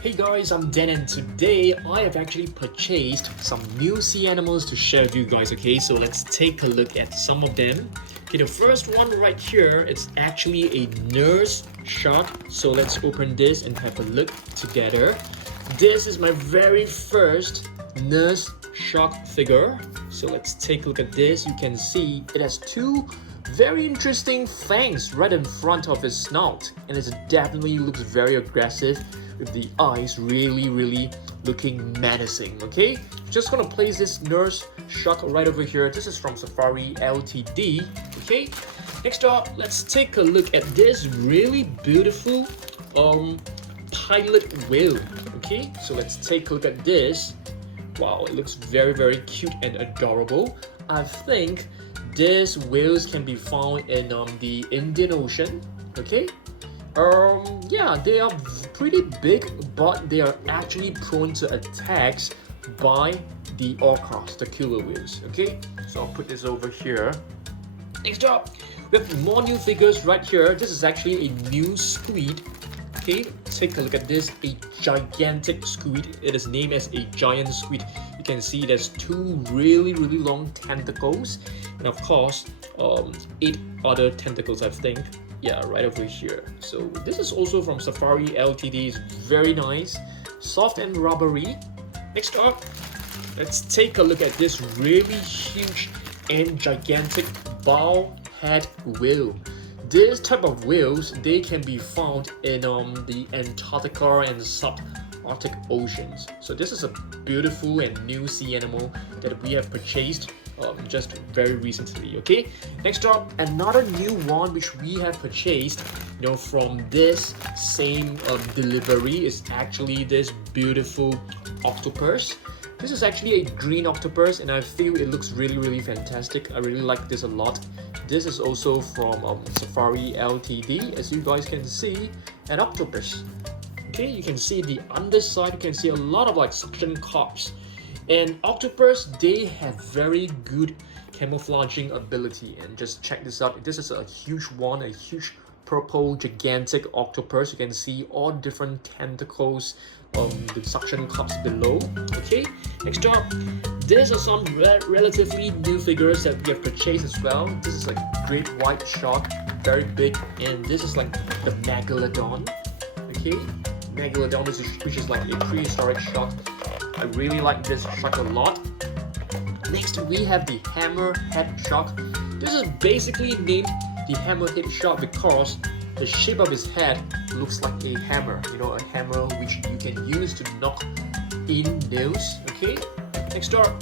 Hey guys, I'm Dan and today I have actually purchased some new sea animals to share with you guys, okay? So let's take a look at some of them. Okay, the first one right here, it's actually a nurse shark. So let's open this and have a look together. This is my very first nurse shark figure. So let's take a look at this. You can see it has two very interesting fangs right in front of his snout, and it definitely looks very aggressive with the eyes really looking menacing. Okay, just gonna place this nurse shark right over here. This is from Safari Ltd. Okay, next up, let's take a look at this really beautiful pilot whale. Okay, so let's take a look at this. Wow, it looks very cute and adorable. I think these whales can be found in the Indian Ocean. Okay, yeah, they are pretty big, but they are actually prone to attacks by the orcas, the killer whales. Okay, so I'll put this over here. Next up, we have more new figures right here. This is actually a new squid. Okay, take a look at this, a gigantic squid. It is named as a giant squid. You can see there's two really long tentacles, and of course 8 other tentacles, I think. Yeah, right over here. So this is also from Safari Ltd. It's very nice, soft and rubbery. Next up, let's take a look at this really huge and gigantic bowhead whale. This type of whales, they can be found in the Antarctica and subarctic oceans. So this is a beautiful and new sea animal that we have purchased just very recently. Okay, next up, another new one which we have purchased, from this same delivery is actually this beautiful octopus. This is actually a green octopus, and I feel it looks really fantastic. I really like this a lot. This is also from Safari Ltd. As you guys can see, an octopus. Okay, you can see the underside. You can see a lot of suction cups. And octopus, they have very good camouflaging ability. And just check this out. This is a huge one, a huge purple gigantic octopus. You can see all different tentacles, the suction cups below. Okay, next up, these are some relatively new figures that we have purchased as well. This is like great white shark, very big, and this is like the megalodon. Okay, megalodon, which is like a prehistoric shark. I really like this shark a lot. Next, we have the hammerhead shark. This is basically named the hammerhead shark because the shape of his head looks like a hammer. A hammer which you can use to knock in nails. Okay. Next up,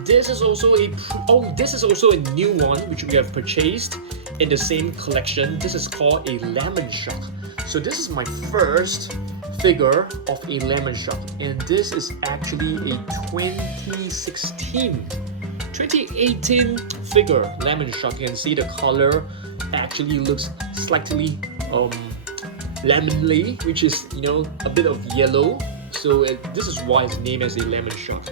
this is also a new one which we have purchased in the same collection. This is called a lemon shark. So this is my first figure of a lemon shark, and this is actually a 2018 figure lemon shark. You can see the color actually looks slightly lemonly, which is a bit of yellow. So this is why it's named as a lemon shark.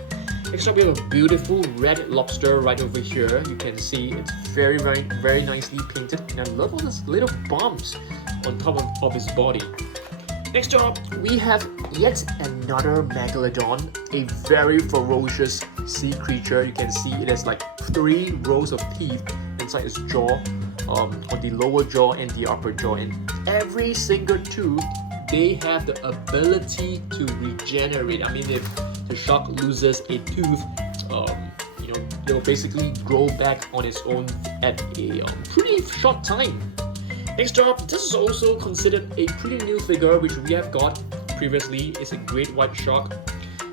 Next up, we have a beautiful red lobster right over here. You can see it's very nicely painted, and I love all these little bumps on top of his body. Next up, we have yet another megalodon, a very ferocious sea creature. You can see it has like 3 rows of teeth inside its jaw, on the lower jaw and the upper jaw, and every single tooth, they have the ability to regenerate. I mean, if the shark loses a tooth, it will basically grow back on its own at a pretty short time. Next up, this is also considered a pretty new figure which we have got previously. It's a great white shark.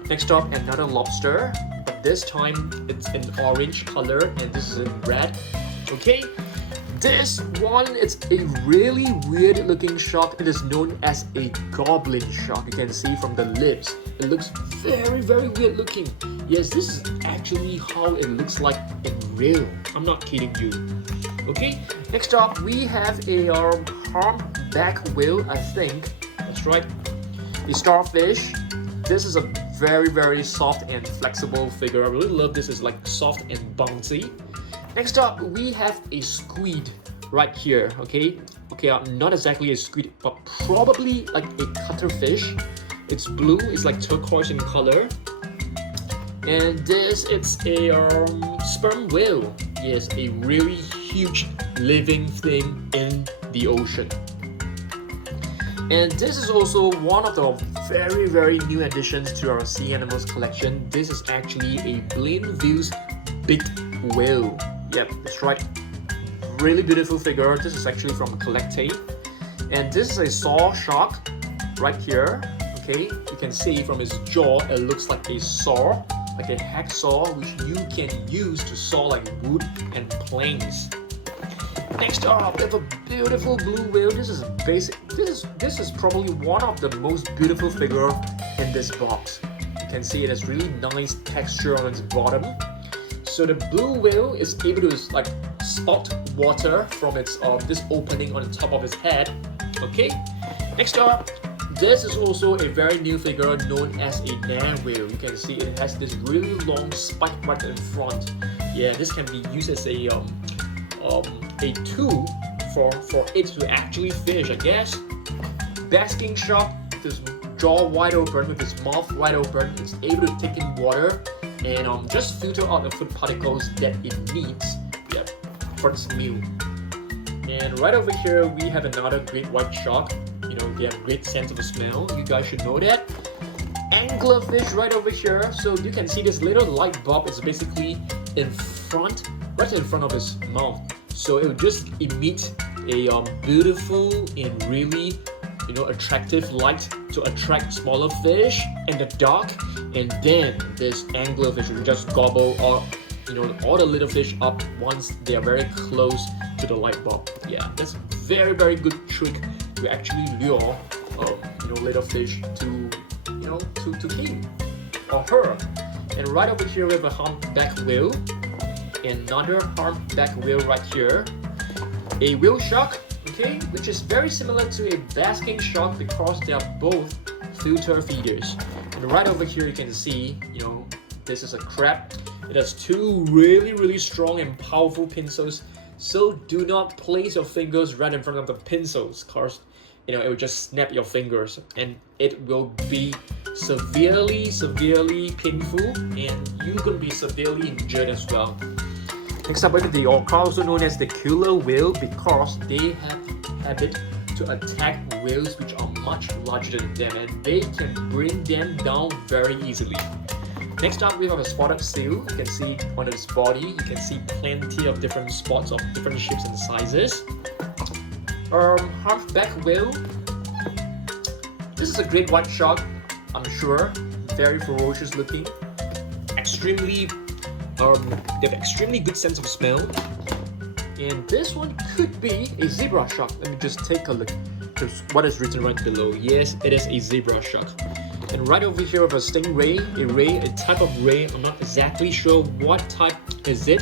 Next up, another lobster, but this time it's in orange color and this is in red. Okay, this one is a really weird looking shark. It is known as a goblin shark. You can see from the lips, it looks very weird looking. Yes, this is actually how it looks like in real. I'm not kidding you. Okay, next up we have a humpback whale, I think. That's right. A starfish. This is a very soft and flexible figure. I really love this. It's like soft and bouncy. Next up, we have a squid right here. Okay, not exactly a squid, but probably like a cuttlefish. It's blue, it's like turquoise in color. And this, it's a sperm whale. Yes, a really huge living thing in the ocean. And this is also one of the very new additions to our sea animals collection. This is actually a Blainville's big whale. Yep, that's right. Really beautiful figure. This is actually from Collectate. And this is a saw shark right here. Okay, you can see from his jaw, it looks like a saw, like a hacksaw, which you can use to saw like wood and planks. Next up, we have a beautiful blue whale. This is basic. This is probably one of the most beautiful figure in this box. You can see it has really nice texture on its bottom. So the blue whale is able to like spout water from its this opening on the top of its head. Okay. Next up, this is also a very new figure known as a narwhale. You can see it has this really long spike right in front. Yeah, this can be used as a tool for it to actually fish, I guess. Basking shark, with his jaw wide open, with his mouth wide open, it's able to take in water and just filter out the food particles that it needs, yep, for its meal. And right over here we have another great white shark. You know, they have great sense of smell. You guys should know that. Anglerfish right over here. So you can see this little light bulb is basically in front, right in front of his mouth. So it will just emit a beautiful and really, you know, attractive light to attract smaller fish in the dark. And then this anglerfish will just gobble all, you know, all the little fish up once they are very close to the light bulb. Yeah, that's a very good trick to actually lure, you know, little fish to, you know, to him or her. And right over here we have a humpback whale. Another humpback whale right here, a whale shark, okay, which is very similar to a basking shark because they are both filter feeders. And right over here you can see, you know, this is a crab. It has two really strong and powerful pincers, so do not place your fingers right in front of the pincers, cause you know it will just snap your fingers and it will be severely painful and you're gonna be severely injured as well. Next up, they are also known as the killer whale because they have habit to attack whales which are much larger than them and they can bring them down very easily. Next up, we have a spotted seal. You can see on its body, you can see plenty of different spots of different shapes and sizes. Humpback whale. This is a great white shark, I'm sure. Very ferocious looking. They have extremely good sense of smell. And this one could be a zebra shark. Let me just take a look at what is written right below. Yes, it is a zebra shark. And right over here we have a stingray, a type of ray. I'm not exactly sure what type is it.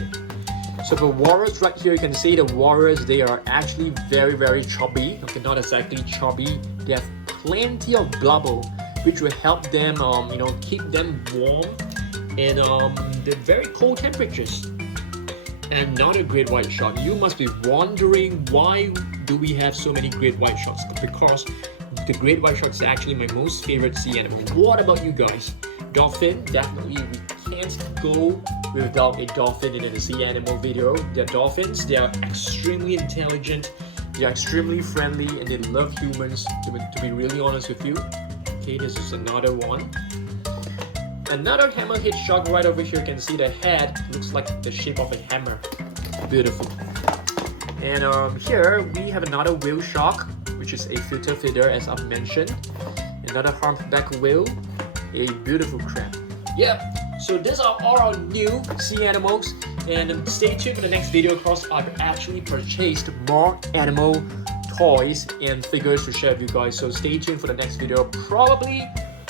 So the walrus right here, you can see the walrus, they are actually very chubby. Okay, not exactly chubby. They have plenty of blubber, which will help them, you know, keep them warm in the very cold temperatures. And not a great white shark. You must be wondering why do we have so many great white sharks? Because the great white shark is actually my most favorite sea animal. What about you guys? Dolphin, definitely we can't go without a dolphin in a sea animal video. They're dolphins, they are extremely intelligent, they are extremely friendly, and they love humans, to be really honest with you. Okay, this is another one. Another hammerhead shark right over here. You can see the head looks like the shape of a hammer. Beautiful. And here we have another whale shark, which is a filter feeder as I've mentioned. Another humpback whale, a beautiful crab. Yeah, so these are all our new sea animals. And stay tuned for the next video because I've actually purchased more animal toys and figures to share with you guys. So stay tuned for the next video, probably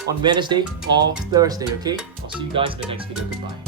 on Wednesday or Thursday, okay? I'll see you guys in the next video. Goodbye.